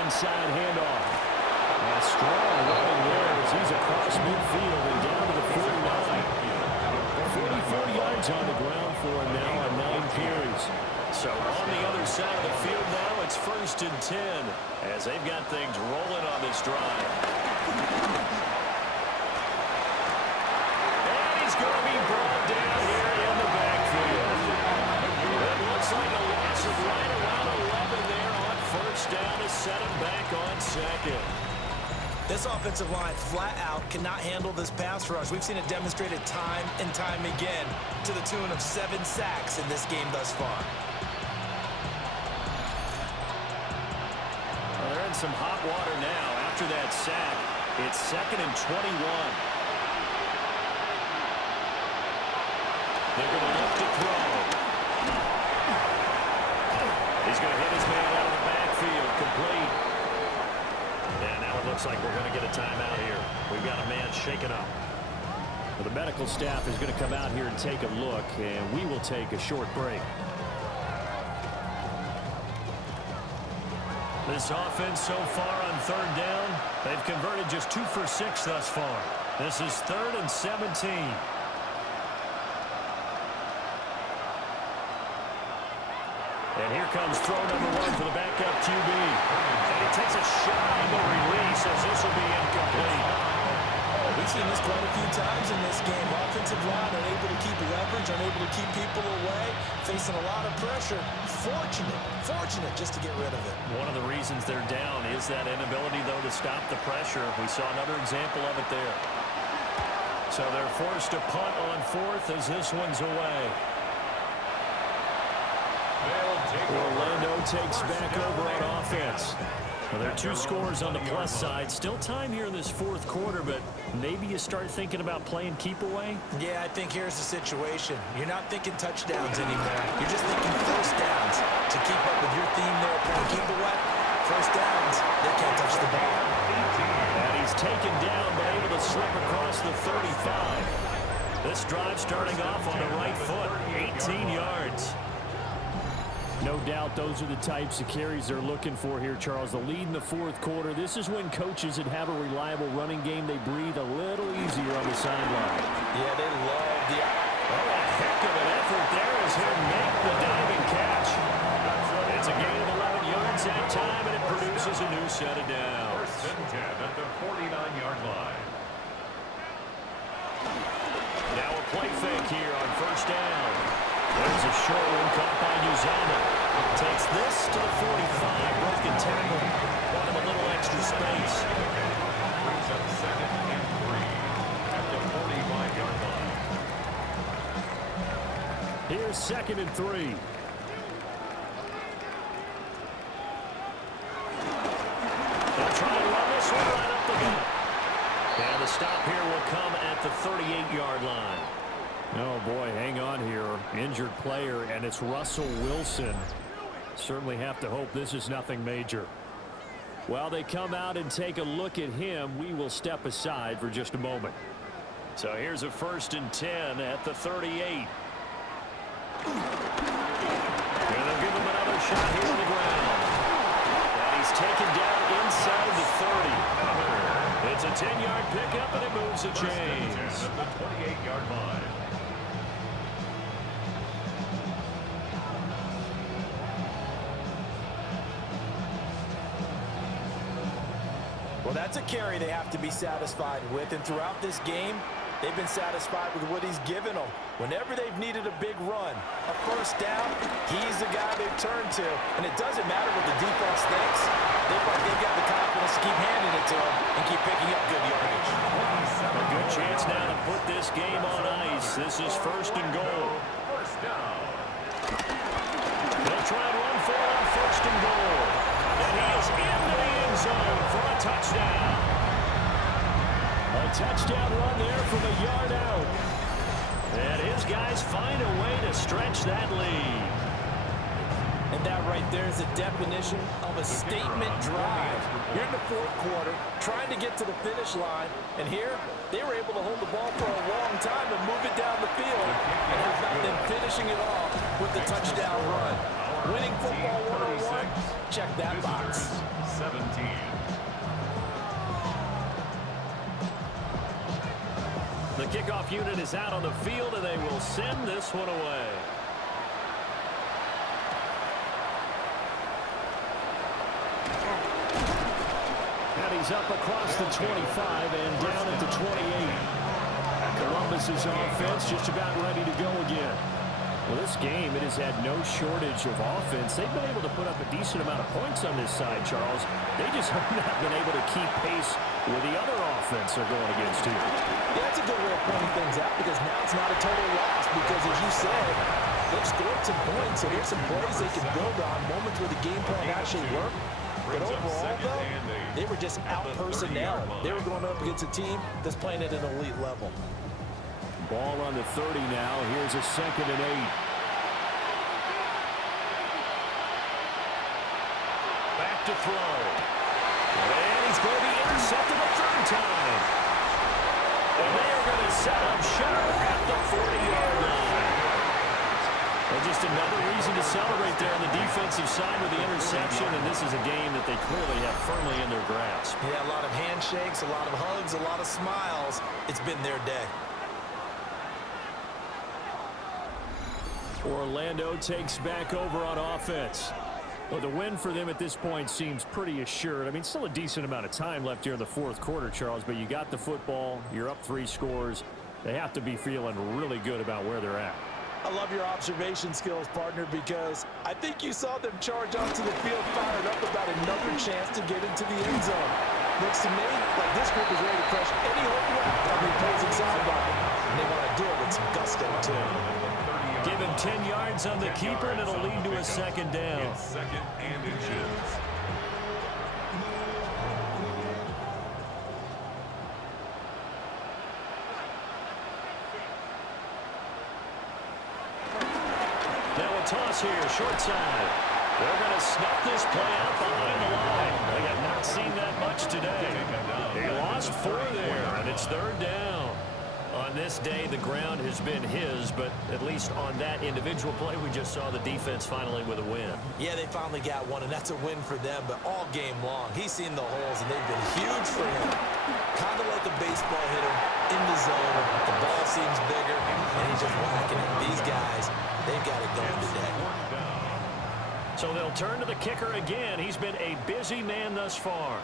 Inside handoff. And a strong running there as he's across midfield and down to the 49. 44 yards on the ground for him now on 9 carries. So on the other side of the field now, it's first and 10 as they've got things rolling on this drive. And he's going to be brought down here in the backfield. It looks like a loss of right around 11 there on first down to set him back on second. This offensive line flat out cannot handle this pass rush. We've seen it demonstrated time and time again to the tune of 7 sacks in this game thus far. Well, they're in some hot water now after that sack. It's second and 21. They're going to look to throw. He's going to hit his man out of the backfield, complete. Looks like we're going to get a timeout here. We've got a man shaken up. Well, the medical staff is going to come out here and take a look, and we will take a short break. This offense so far on third down, they've converted just 2 for 6 thus far. This is 3rd and 17. And here comes throw number 1 for the backup QB. And he takes a shot on the release as this will be incomplete. We've seen this quite a few times in this game. Offensive line unable to keep leverage, unable to keep people away, facing a lot of pressure. Fortunate just to get rid of it. One of the reasons they're down is that inability, though, to stop the pressure. We saw another example of it there. So they're forced to punt on 4th as this one's away. Orlando takes back over on offense. Well, there are 2 scores on the plus side. Still time here in this 4th quarter, but maybe you start thinking about playing keep away? Yeah, I think here's the situation. You're not thinking touchdowns anymore. You're just thinking first downs. To keep up with your theme there, playing keep away, first downs, they can't touch the ball. And he's taken down, but able to slip across the 35. This drive starting off on the right foot, 18 yards. No doubt those are the types of carries they're looking for here, Charles. The lead in the 4th quarter. This is when coaches that have a reliable running game, they breathe a little easier on the sideline. Yeah, they love the... Oh, a heck of an effort there as he'll make the diving catch. It's a gain of 11 yards that time, and it produces a new set of downs. 1st and 10 at the 49-yard line. Now a play fake here on 1st down. There's a short one caught by Uzama. Takes this to the 45. Broken tackle. Wanted a little extra space. Brings up 2nd and 3 at the 45-yard line. Here's 2nd and 3. They'll try to run this one right up the gut. And the stop here will come at the 38-yard line. Oh, boy, hang on here. Injured player, and it's Russell Wilson. Certainly have to hope this is nothing major. While they come out and take a look at him, we will step aside for just a moment. So here's a 1st and 10 at the 38. And they'll give him another shot here on the ground. And he's taken down inside the 30. It's a 10-yard pickup, and it moves the chains. At the 28-yard line. Well, that's a carry they have to be satisfied with, and throughout this game, they've been satisfied with what he's given them. Whenever they've needed a big run, a 1st down, he's the guy they've turned to. And it doesn't matter what the defense thinks. They've got the confidence to keep handing it to him and keep picking up good yardage. A good chance now to put this game on ice. This is 1st and goal. 1st down. They'll try and run for it on 1st and goal. And he is into the end zone for a touchdown. A touchdown run there from a yard out. And his guys find a way to stretch that lead. And that right there is a definition of a statement drive. You're in the 4th quarter, trying to get to the finish line, and here they were able to hold the ball for a long time and move it down the field. And how about them finishing it off with the touchdown run? Winning football 101, check that box. 17. The kickoff unit is out on the field, and they will send this one away. And he's up across the 25 and down at the 28. Columbus's offense just about ready to go again. Well, this game, it has had no shortage of offense. They've been able to put up a decent amount of points on this side, Charles. They just have not been able to keep pace with the other offense they're going against here. Yeah, that's a good way of pointing things out because now it's not a total loss because, as you said, they've scored some points, and here's some plays they can build on, moments where the game plan actually worked. But overall, though, they were just out-personnel. They were going up against a team that's playing at an elite level. Ball on the 30 now. Here's a 2nd and 8. Back to throw. And he's going to be intercepted a third time. And they are going to set up shop at the 40-yard line. Well, just another reason to celebrate there on the defensive side with the interception, and this is a game that they clearly have firmly in their grasp. Yeah, a lot of handshakes, a lot of hugs, a lot of smiles. It's been their day. Orlando takes back over on offense. Well, the win for them at this point seems pretty assured. I mean, still a decent amount of time left here in the fourth quarter, Charles, but you got the football, you're up 3 scores. They have to be feeling really good about where they're at. I love your observation skills, partner, because I think you saw them charge onto the field fired up about another chance to get into the end zone. Looks to me like this group is ready to crush any hope left on the opposing sideline. And they want to do it with some gusto, too. Give him 10 yards on the keeper, and it'll lead to a second down. It's second and inches. Now a toss here, short side. They're going to snuff this play out behind the line. They have not seen that much today. They lost 4 there, and it's third down. On this day, the ground has been his, but at least on that individual play, we just saw the defense finally with a win. Yeah, they finally got one, and that's a win for them, but all game long, he's seen the holes, and they've been huge for him. Kind of like a baseball hitter in the zone. The ball seems bigger, and he's just whacking it. These guys, they've got it going today. So they'll turn to the kicker again. He's been a busy man thus far.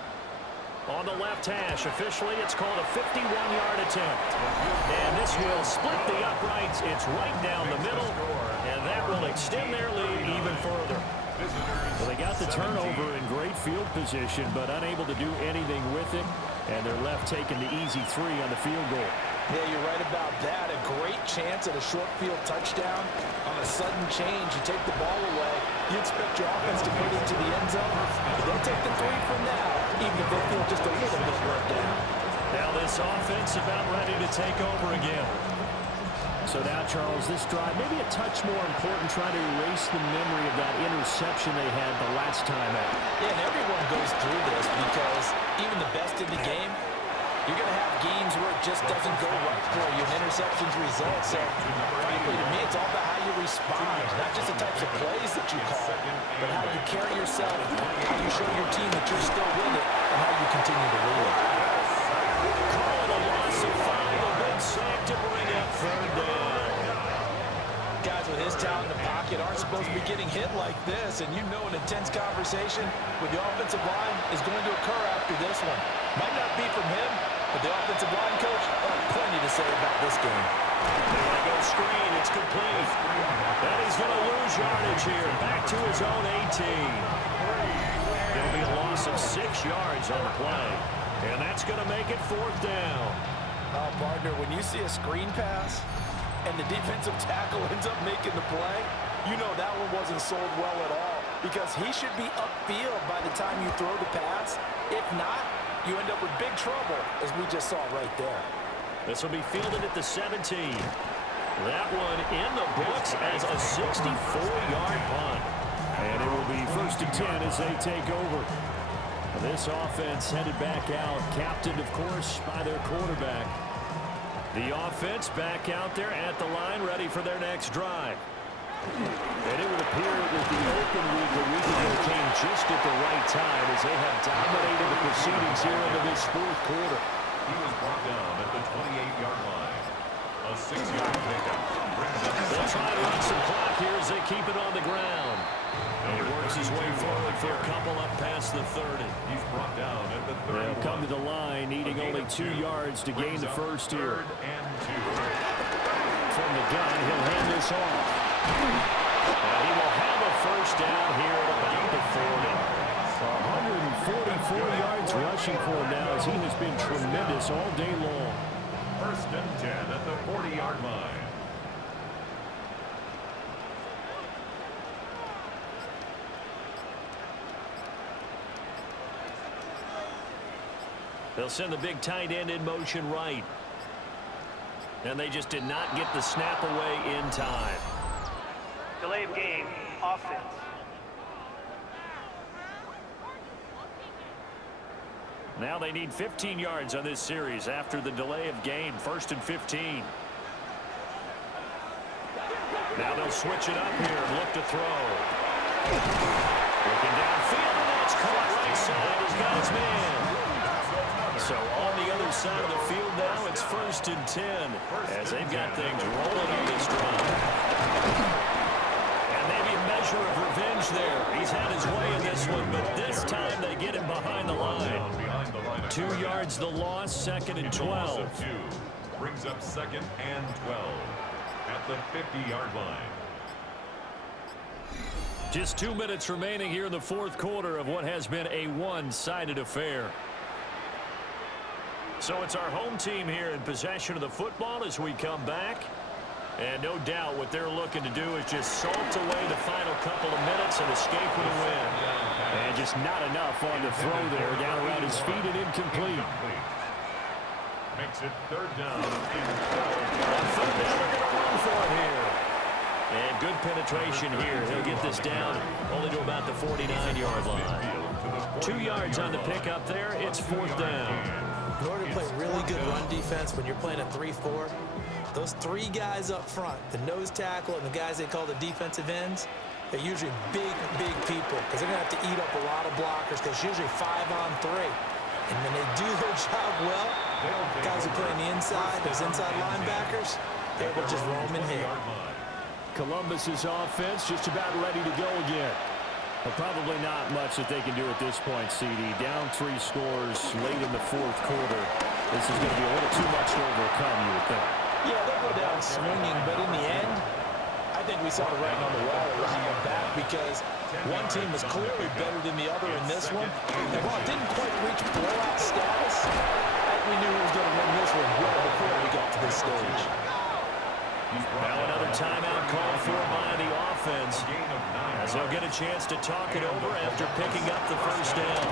On the left hash, officially, it's called a 51-yard attempt. And this will split the uprights. It's right down the middle, and that will extend their lead even further. Well, they got the turnover in great field position, but unable to do anything with it, and they're left taking the easy 3 on the field goal. Yeah, you're right about that. A great chance at a short field touchdown. On a sudden change, you take the ball away. You expect your offense to put it into the end zone. But they'll take the 3 from now, even if they feel just a little bit let down. Now this offense about ready to take over again. So now, Charles, this drive maybe a touch more important, trying to erase the memory of that interception they had the last time out. Yeah, and everyone goes through this because even the best in the game, you're going to have games where it just doesn't go right for you, and interceptions result. So, frankly, to me, it's all about how you respond, not just the types of plays that you call, but how you carry yourself, how you show your team that you're still with it, and how you continue to lead. Call it a loss of 5, a big sack to bring up third down. Guys with his talent in the pocket aren't supposed to be getting hit like this, and you know an intense conversation with the offensive line is going to occur after this one. Might not be from him, but the offensive line coach will have plenty to say about this game. They're going to go screen. It's complete. And he's going to lose yardage here. Back to his own 18. It'll be a loss of 6 yards on the play. And that's going to make it fourth down. Oh, partner, when you see a screen pass and the defensive tackle ends up making the play, you know that one wasn't sold well at all, because he should be upfield by the time you throw the pass. If not, you end up with big trouble, as we just saw right there. This will be fielded at the 17. That one in the books as a 64-yard punt. And it will be first and 10 as they take over. This offense headed back out, captained, of course, by their quarterback. The offense back out there at the line, ready for their next drive. And it would appear that the open week a week ago came just at the right time as they have dominated the proceedings here into this fourth quarter. He was brought down at the 28-yard line. A 6-yard pickup brings up. They'll try to run some clock here as they keep it on the ground. And he works his way forward for a couple up past the 30. He's brought down at the 31. They'll come to the line, needing only 2 yards to gain the first here. Third and 2. From the gun, he'll hand this off. And he will have a first down here at about the 40. 144 yards rushing for him now as he has been tremendous all day long. First and 10 at the 40-yard line. They'll send the big tight end in motion right. And they just did not get the snap away in time. Delay of game, offense. Now they need 15 yards on this series after the delay of game. 1st and 15. Now they'll switch it up here and look to throw. Looking downfield, and that's caught right side. He's got his man. So on the other side of the field now, it's 1st and 10 as they've got things rolling on this drive. And maybe a measure of revenge there. He's had his way in this one, but this time they get him behind the line. 2 yards the loss, 2nd and 12. Brings up 2nd and 12 at the 50-yard line. Just 2 minutes remaining here in the 4th quarter of what has been a one-sided affair. So it's our home team here in possession of the football as we come back. And no doubt what they're looking to do is just salt away the final couple of minutes and escape with a win. And just not enough on the throw there. Down around his feet and incomplete. Makes it 3rd down and 12. On 3rd down, they're going to run for it here. And good penetration here. He'll get this down only to about the 49-yard line. 2 yards on the pickup there. It's 4th down. In order to play really good run defense when you're playing a 3-4, those 3 guys up front, the nose tackle and the guys they call the defensive ends, they're usually big people because they're going to have to eat up a lot of blockers because it's usually 5-on-3. And when they do their job well, guys who play on the inside, those inside linebackers, they're able to just roam in here. Columbus's offense just about ready to go again. But probably not much that they can do at this point, CD. Down 3 scores late in the 4th quarter. This is going to be a little too much to overcome, you would think. Yeah, they'll go down swinging, but in the end, I think we saw the writing on the wall a while back because one team was clearly better than the other in this one. And while it didn't quite reach blowout status, I think we knew who was going to win this one well before we got to this stage. Now another timeout called for by the offense as they'll get a chance to talk it over after picking up the 1st down.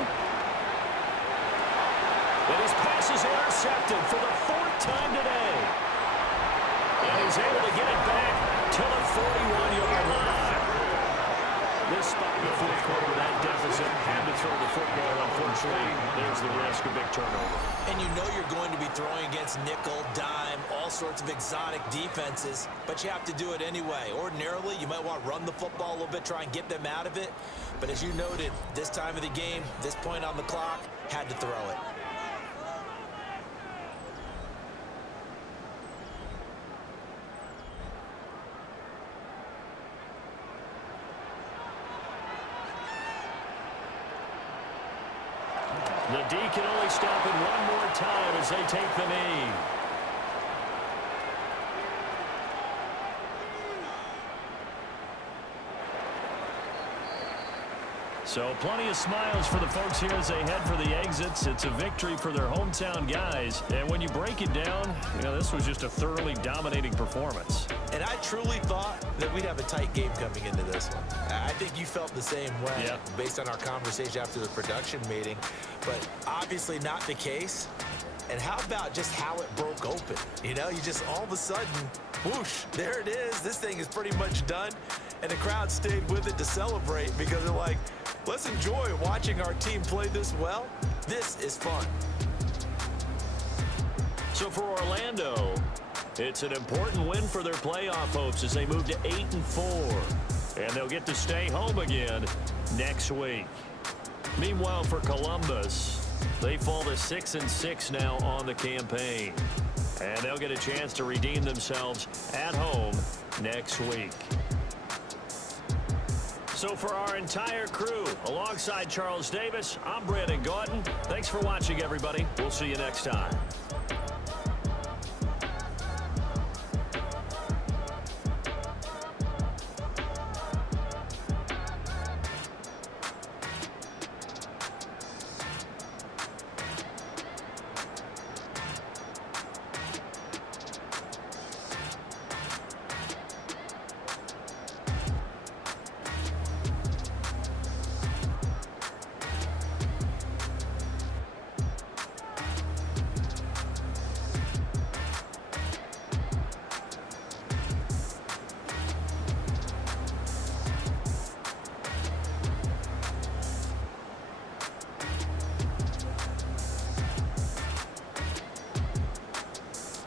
And his pass is intercepted for the 4th time today. And he's able to get it back to the 41-yard line. This spot in the 4th quarter with that deficit had to throw the football. Unfortunately, there's the risk of big turnover. And you know you're going to be throwing against nickel, dime, all sorts of exotic defenses, but you have to do it anyway. Ordinarily, you might want to run the football a little bit, try and get them out of it. But as you noted, this time of the game, this point on the clock, had to throw it. The D can only stop it one more time as they take the knee. So plenty of smiles for the folks here as they head for the exits. It's a victory for their hometown guys. And when you break it down, you know, this was just a thoroughly dominating performance. And I truly thought that we'd have a tight game coming into this one. I think you felt the same way based on our conversation after the production meeting. But obviously not the case. And how about just how it broke open? You know, you just all of a sudden, whoosh, there it is. This thing is pretty much done. And the crowd stayed with it to celebrate because they're like, let's enjoy watching our team play this well. This is fun. So for Orlando, it's an important win for their playoff hopes as they move to 8-4. And they'll get to stay home again next week. Meanwhile, for Columbus, they fall to 6-6 now on the campaign. And they'll get a chance to redeem themselves at home next week. So for our entire crew, alongside Charles Davis, I'm Brandon Gautin. Thanks for watching, everybody. We'll see you next time.